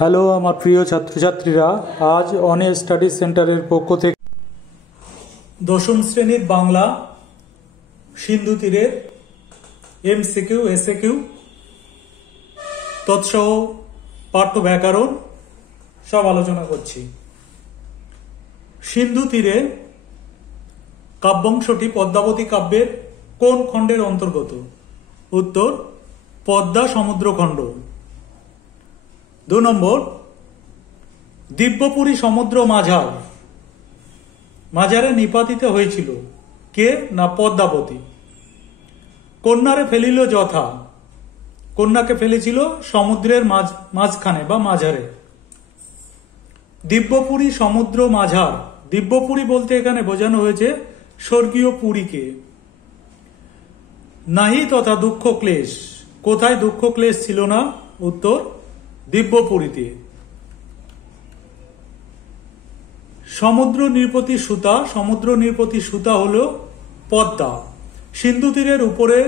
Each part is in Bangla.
হ্যালো আমার প্রিয় ছাত্রছাত্রীরা, আজ অনে স্টাডি সেন্টারের পক্ষ থেকে দশম শ্রেণীর বাংলা সিন্ধু তীরের এমসিকিউ এসএকিউ তৎসহ পাঠ্য ব্যাকরণ সব আলোচনা করছি। সিন্ধু তীরে কাব্যাংশটি পদ্মাবতী কাব্যের কোন খণ্ডের অন্তর্গত? উত্তর, পদ্মা সমুদ্রখণ্ড। 2 নম্বর, দিব্যপুরী সমুদ্র মাঝারে নিপাতিত হয়েছিল কে? না পদ্মাবতী। কন্যারে ফেলিল যথা, কন্যাকে ফেলেছিল সমুদ্রের মাঝখানে বা মাঝারে। দিব্যপুরী সমুদ্র মাঝার, দিব্যপুরী বলতে এখানে বোঝানো হয়েছে স্বর্গীয় পুরীকে। নাহি তথা দুঃখ ক্লেশ, কোথায় দুঃখ ক্লেশ ছিল না? উত্তর, দিব্যপুরীতে। সমুদ্র নির্পতি সুতা, সমুদ্র নির্পতি সুতা হলো পদ্মা। সিন্ধু তীরের উপরে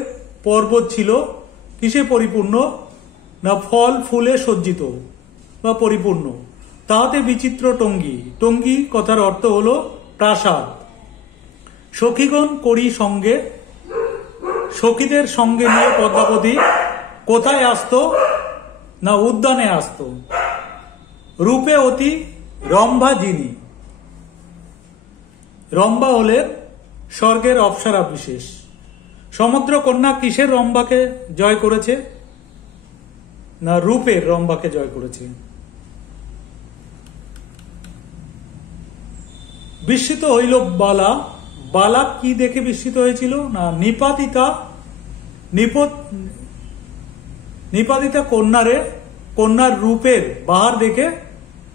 পর্বত ছিল কিসে পরিপূর্ণ? না ফল ফুলে সজ্জিত বা পরিপূর্ণ। তাহাতে বিচিত্র টঙ্গী, টঙ্গী কথার অর্থ হলো প্রাসাদ। সখীগণ করি সঙ্গে, সখীদের সঙ্গে নিয়ে পদ্মাবতী কোথায় আসতো? না উদ্যানে আসতো। রূপে অতি রম্ভা যিনি, রম্ভা হলেন স্বর্গের অপ্সরা বিশেষ। সমুদ্র কন্যা কিসের রম্ভাকে জয় করেছে? না রূপের রম্ভাকে জয় করেছে। বিস্মিত হইল বালা, বালা কি দেখে বিস্মিত হয়েছিল? না নিপাতিতা, নিপাতিতা কন্যার রূপের বাহার দেখে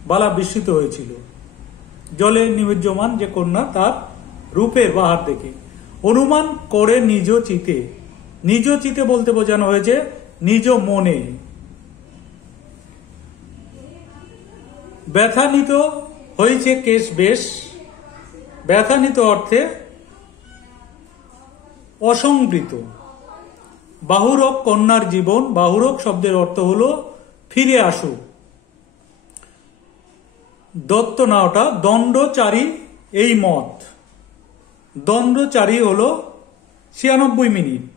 বালা বিস্মিত হয়েছিল। জলে নিমজ্জমান যে কন্যা, তার রূপের বাহার দেখে অনুমান করে নিজ চিতে, নিজ চিতে বলতে বোঝানো হয়েছে নিজ মনে। ব্যথানিত হয়েছে কেশ বেশ, ব্যথানিত অর্থে অসংবৃত। বাহুরক কন্যার জীবন, বাহুরক শব্দের অর্থ হলো ফিরে আসুক। দত্ত না ওটা, দণ্ডচারী এই মত, দণ্ডচারী হলো 96 মিনিট।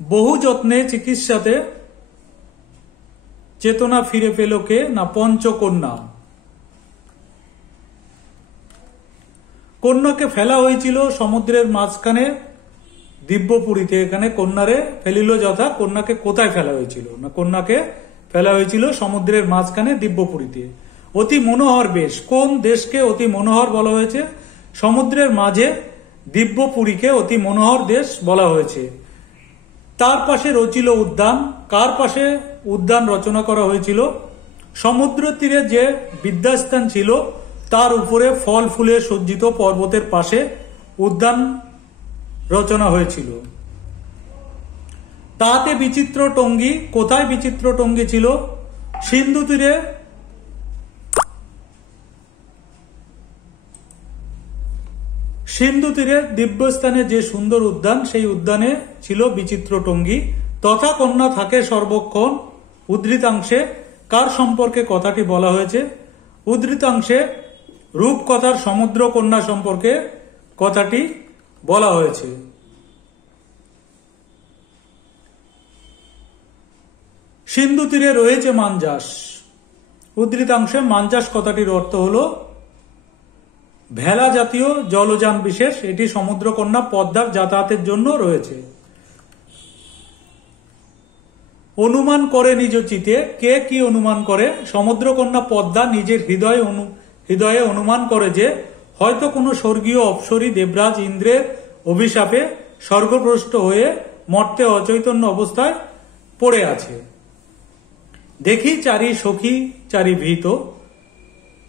বহু যত্নে চিকিৎসাতে চেতনা ফিরে পেল কে? না পঞ্চকন্যা। কন্যাকে ফেলা হয়েছিল সমুদ্রের মাঝখানে দিব্যপুরীতে। এখানে কন্যারে ফেলিল যথা, কন্যাকে কোথায় ফেলা হয়েছিল? না কন্যাকে ফেলা হয়েছিল সমুদ্রের মাঝখানে দিব্যপুরীতে। অতি মনোহর বেশ, কোন দেশকে অতি মনোহর বলা হয়েছে? সমুদ্রের মাঝে দিব্যপুরীকে অতি মনোহর দেশ বলা হয়েছে। তার পাশে রচিল উদ্যান, কার পাশে উদ্যান রচনা করা হয়েছিল? সমুদ্র তীরে যে বিদ্যাস্থান ছিল তার উপরে ফল ফুলে সজ্জিত পর্বতের পাশে উদ্যান রচনা হয়েছিল। তাতে বিচিত্র টঙ্গী, কোথায় বিচিত্র টঙ্গী ছিল? সিন্ধু তীরে। সিন্ধু তীরে দিব্যস্থানে যে সুন্দর উদ্যান, সেই উদ্যানে ছিল বিচিত্র টঙ্গী। তথা কন্যা থাকে সর্বক্ষণ। উদ্ধৃতাংশে কার সম্পর্কে কথাটি বলা হয়েছে? উদ্ধৃতাংশে রূপকথার সমুদ্র কন্যা সম্পর্কে কথাটি বলা হয়েছে। সিন্ধু তীরে রয়েছে মাঞ্জাস। উদ্ধৃতাংশে মাঞ্জাস কথাটির অর্থ হলো ভেলা জাতীয় জলযান বিশেষ। এটি সমুদ্রকন্যা পদ্মার যাতায়াতের জন্য রয়েছে। অনুমান করে নিজ চিতে, কে কি অনুমান করে? সমুদ্রকন্যা পদ্মা নিজের হৃদয়ে অনুমান করে যে হয়তো কোনো স্বর্গীয় অপ্সরী দেবরাজ ইন্দ্রের অভিশাপে স্বর্গভ্রষ্ট হয়ে মর্তে অচৈতন্য অবস্থায় পড়ে আছে। দেখি চারি সখী চারি ভীত।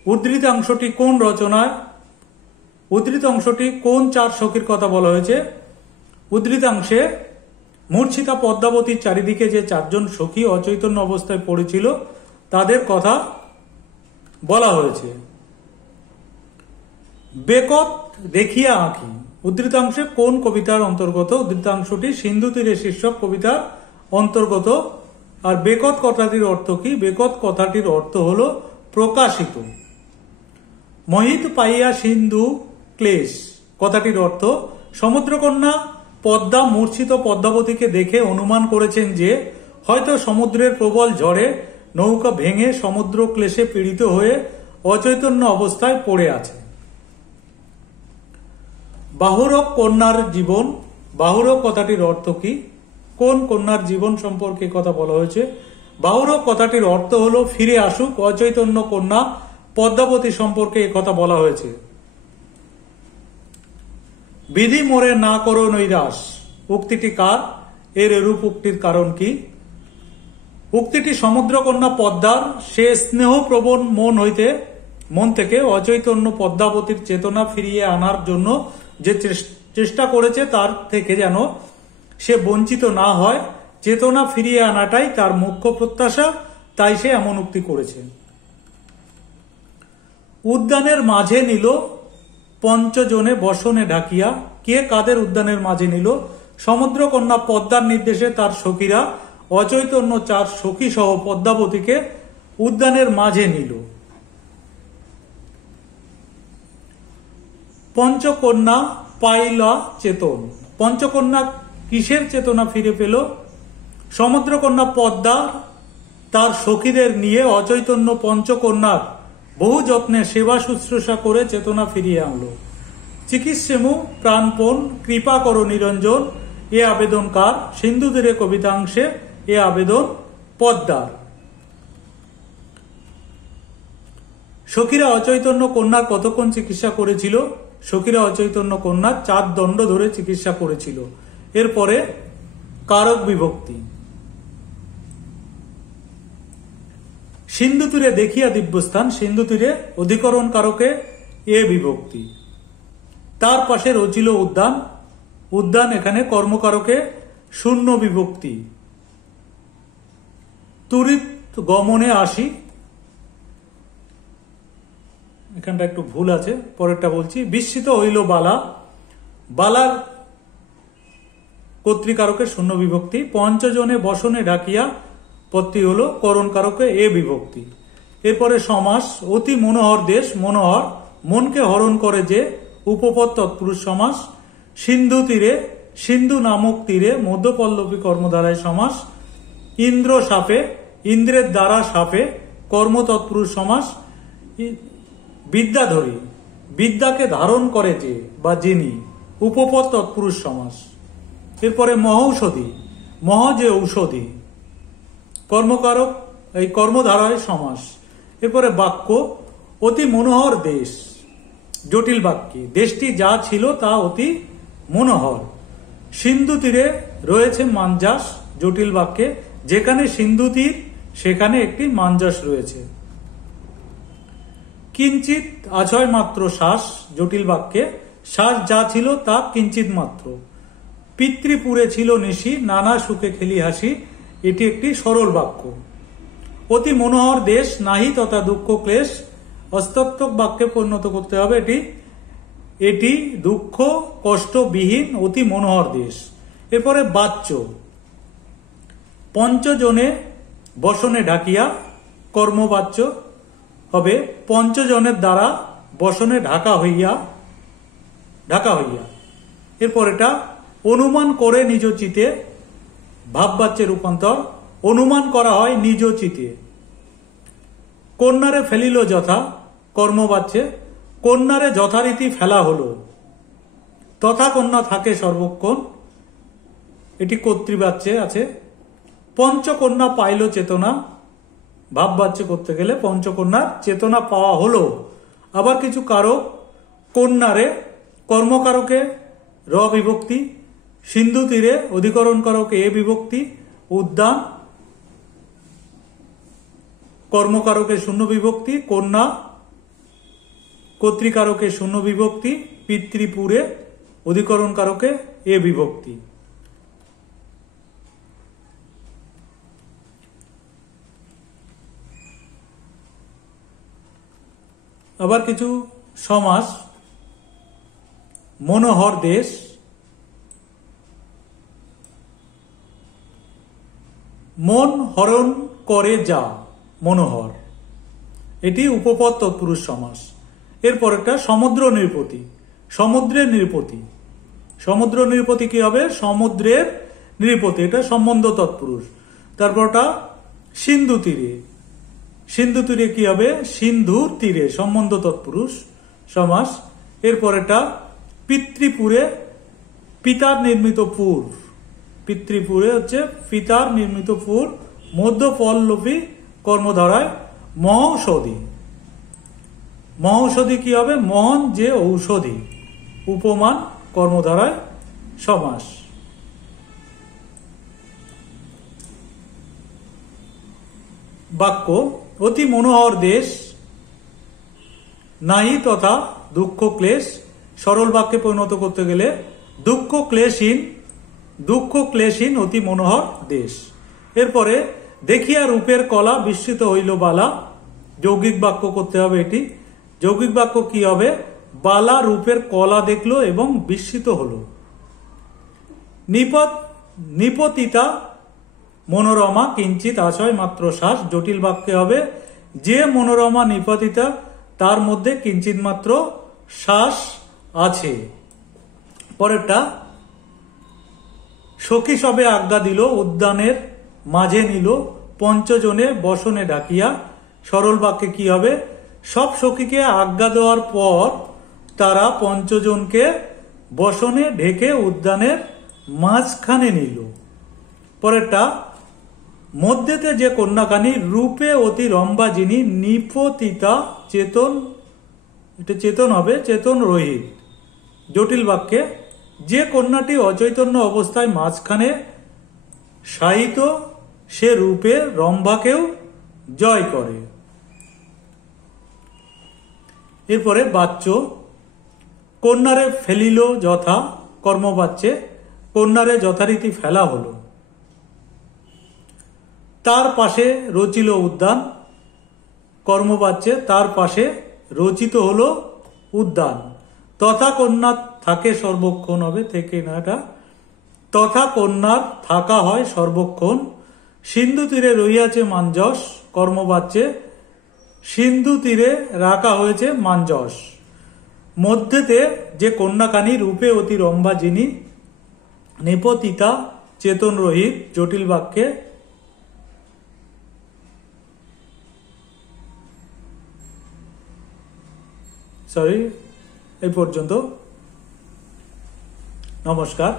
উদ্ধৃতাংশটি কোন রচনায়? উদ্ধৃতাংশটি কোন 4 সখীর কথা বলা হয়েছে? উদ্ধৃতাংশে মূর্ছিতা পদ্মাবতীর চারিদিকে যে 4 জন সখী অচৈতন্য অবস্থায় পড়েছিল তাদের কথা বলা হয়েছে। বেকত দেখিয়া আঁখি, উদ্ধৃতাংশে কোন কবিতার অন্তর্গত? উদ্ধৃতাংশটি সিন্ধু তীরে শীর্ষক কবিতার অন্তর্গত। আর বেকত কথাটির অর্থ কি? বেকত কথাটির অর্থ হলো প্রকাশিত। মোহিত পাইয়া সিন্ধু ক্লেশ কথাটির অর্থ সমুদ্রকন্যা পদ্মা মূর্ছিত পদ্মাবতীকে দেখে অনুমান করেছেন যে হয়তো সমুদ্রের প্রবল ঝড়ে নৌকা ভেঙে সমুদ্র ক্লেশে পীড়িত হয়ে অচৈতন্য অবস্থায় পড়ে আছে। বাহুরক কন্যার জীবন, বাহুরক কথাটির অর্থ কি? কোন কন্যার জীবন সম্পর্কে কথা বলা হয়েছে? বাহুরক কথাটির অর্থ হলো ফিরে আসুক অচৈতন্য কন্যা পদ্মাবতী সম্পর্কে কথা বলা হয়েছে। বিধি মোরে না করো নৈরাশ উক্তিটি কার? এর এরূপ উক্তির কারণ কি? উক্তিটি সমুদ্রকন্যা পদ্মার সে স্নেহপ্রবণ মন থেকে অচৈতন্য পদ্মাবতীর চেতনা ফিরিয়ে আনার জন্য যে চেষ্টা করেছে তার থেকে যেন সে বঞ্চিত না হয়, চেতনা ফিরিয়ে আনাটাই তার মুখ্য প্রত্যাশা, তাই সে এমন উক্তি করেছে। উদ্যানের মাঝে নিল পঞ্চজনে বসনে ঢাকিয়া, কে কাদের উদ্যানের মাঝে নিল? সমুদ্রকন্যা পদ্মার নির্দেশে তার সখীরা অচৈতন্য চার সখী সহ পদ্মাবতীকে উদ্যানের মাঝে নিল। পঞ্চকন্যা পাইলা চেতন, পঞ্চকন্যা কিসের চেতনা ফিরে পেল? সমুদ্রকন্যা পদ্মা তার সখীদের নিয়ে অচৈতন্য পঞ্চকন্যার বহু যত্নে সেবা শুশ্রূষা করে চেতনা ফিরিয়ে আনলো। চিকিৎসেমু প্রাণপণ কৃপা করো নিরঞ্জন এ আবেদন কার? সিন্ধু তীরে কবিতাংশে এ আবেদন পদ্মার। সখীরা অচৈতন্য কন্যার কতক্ষণ চিকিৎসা করেছিল? সখীরা অচৈতন্য কন্যার 4 দণ্ড ধরে চিকিৎসা করেছিল। এরপরে কারক বিভক্তি। সিন্ধু তীরে দেখিয়া দিব্যস্থান, সিন্ধু তীরে অধিকরণ কারকে এ বিভক্তি। তার পাশে রচিল উদ্যান, উদ্যান এখানে কর্মকারকে শূন্য বিভক্তি। তুরিত গমনে আসি, এখানটা একটু ভুল আছে, পরেরটা বলছি। বিস্মিত হইল বালা, বালার কর্তৃকারকে শূন্য বিভক্তি। পঞ্চজনে বসনে ঢাকিয়া পদটি হলো করণ কারকে এ বিভক্তি। এরপরে সমাস। অতি মনোহর দেশ, মনোহর মনকে হরণ করে যে উপপদ তৎপুরুষ সমাস। সিন্ধু তীরে, সিন্ধু নামক তীরে মধ্যপল্লবী কর্মধারায় সমাস। ইন্দ্র সাপে, ইন্দ্রের দ্বারা সাপে কর্ম তৎপুরুষ সমাস। বিদ্যাধরী, বিদ্যাকে ধারণ করে যে বা যিনি উপপদ তৎপুরুষ সমাস। এরপরে মহৌষধি, মহ যে ঔষধি কর্মকারক এই কর্মধারায় সমাস। এরপরে বাক্য। অতি মনোহর দেশ জটিল বাক্যে, দেশটি যা ছিল তা অতি মনোহর। সিন্ধু তীরে রয়েছে মাঞ্জাস জটিল বাক্যে, যেখানে সিন্ধু তীর সেখানে একটি মাঞ্জাস রয়েছে। কিঞ্চিত আছয় মাত্র শ্বাস জটিল বাক্যে, শ্বাস যা ছিল তা কিঞ্চিত মাত্র। পিতৃপুরে ছিল নিশি, নানা সুখে খেলি হাসি, এটি একটি সরল বাক্য। অতি মনোহর দেশ নাহি তথা দুঃখ ক্লেশ, অস্তত্বক বাক্যে পরিণত করতে হবে এটি। এটি দুঃখ কষ্ট বিহীন অতি মনোহর দেশ। এরপরে বাচ্য। পঞ্চজনে বসনে ঢাকিয়া কর্মবাচ্য হবে পঞ্চজনের দ্বারা বসনে ঢাকা হইয়া। এরপর এটা অনুমান করে নিজ চিতে ভাববাচ্যের রূপান্তর। অনুমান করা হয় নিজ চিতে। কন্যারে ফেলিল যথা কর্মবাচ্যে, কন্যারে যথারীতি ফেলা হলো। তথা কন্যা থাকে সর্বক্ষণ, এটি কর্তৃবাচ্যে আছে। পঞ্চকন্যা পাইল চেতনা, ভাববাচ্যে করতে গেলে পঞ্চকন্যার চেতনা পাওয়া হলো। আবার কিছু কারক। কন্যারে কর্মকারকে র বিভক্তি, সিন্ধু তীরে অধিকরণ কারকে এ বিভক্তি, উদ্যান কর্মকারকে শূন্য বিভক্তি, কন্যা কর্তৃকারকে শূন্য বিভক্তি, পিতৃপুরে অধিকরণ কারকে এ বিভক্তি। আবার কিছু সমাস। মনোহর দেশ, মন হরণ করে যা, মনোহর, এটি উপপদ তৎপুরুষ সমাস। এরপর একটা সমুদ্র নৃপতি, সমুদ্রের নৃপতি। সমুদ্র নৃপতি কি হবে? সমুদ্রের নৃপতি, এটা সম্বন্ধ তৎপুরুষ। তারপরটা সিন্ধু তীরে, সিন্ধু তীরে কি হবে? সিন্ধুর তীরে, সম্বন্ধ তৎপুরুষ সমাস। এরপর এটা পিতৃপুরে, পিতার নির্মিত পুর, পিতৃপুরে হচ্ছে পিতার নির্মিত পুর, মধ্য পল্লবী কর্মধারায় মহৌষধি। মহৌষধি কি হবে? মহন যে ঔষধি, উপমান কর্মধারায় সমাস। বাক্য অতি মনোহর দেশ, নাহি তথা দুঃখ ক্লেশ। সরল বাক্যে পরিণত করতে গেলে দুঃখ ক্লেশহীন অতি মনোহর দেশ। এরপরে দেখিয়া রূপের কলা বিস্মিত হইল বালা, যৌগিক বাক্য করতে হবে এটি। যৌগিক বাক্য কি হবে? বালা রূপের কলা দেখলো এবং বিস্মিত হলো। নিপতিতা মনোরমা কিঞ্চিত আশয় মাত্র শ্বাস। জটিল বাক্যে হবে যে মনোরমা নিপতিতা তার মধ্যে কিঞ্চিত মাত্র শ্বাস আছে। পরেরটা সখী সবে আজ্ঞা দিল, উদ্যানের মাঝে নিল, পঞ্চজনে বসনে ডাকিয়া। সরল বাক্যে কি হবে? সব সখীকে আজ্ঞা দেওয়ার পর তারা পঞ্চজনকে বসনে ঢেকে উদ্যানের মাঝখানে নিল। পরেরটা মধ্যেতে যে কন্যাকানী রূপে অতি রম্বা যিনি, নিপতিতা চেতন, এটা চেতন হবে, চেতন রহিত। জটিল বাক্যে যে কন্যাটি অচৈতন্য অবস্থায় মাঝখানে শায়িত, সে রূপে রম্ভাকেও জয় করে। এরপরে বাচ্য কন্যারে ফেলিল যথা, কর্মবাচ্যে কন্যারে যথারীতি ফেলা হলো। তার পাশে রচিল উদ্যান, কর্মবাচ্যে তার পাশে রচিত হলো উদ্যান। তথা কন্যা থাকে সর্বক্ষণ হবে, থেকে না এটা, তথা কন্যার থাকা হয় সর্বক্ষণ। সিন্ধু তীরে রহিয়াছে মাঞ্জস, কর্মবাচ্যে সিন্ধু তীরে রাখা হয়েছে মাঞ্জস। মধ্যেতে যে কন্যাকানী রূপে অতি রম্ভা যিনি, নিপতিতা চেতন রহিত। জটিল বাক্যে এই পর্যন্ত। নমস্কার।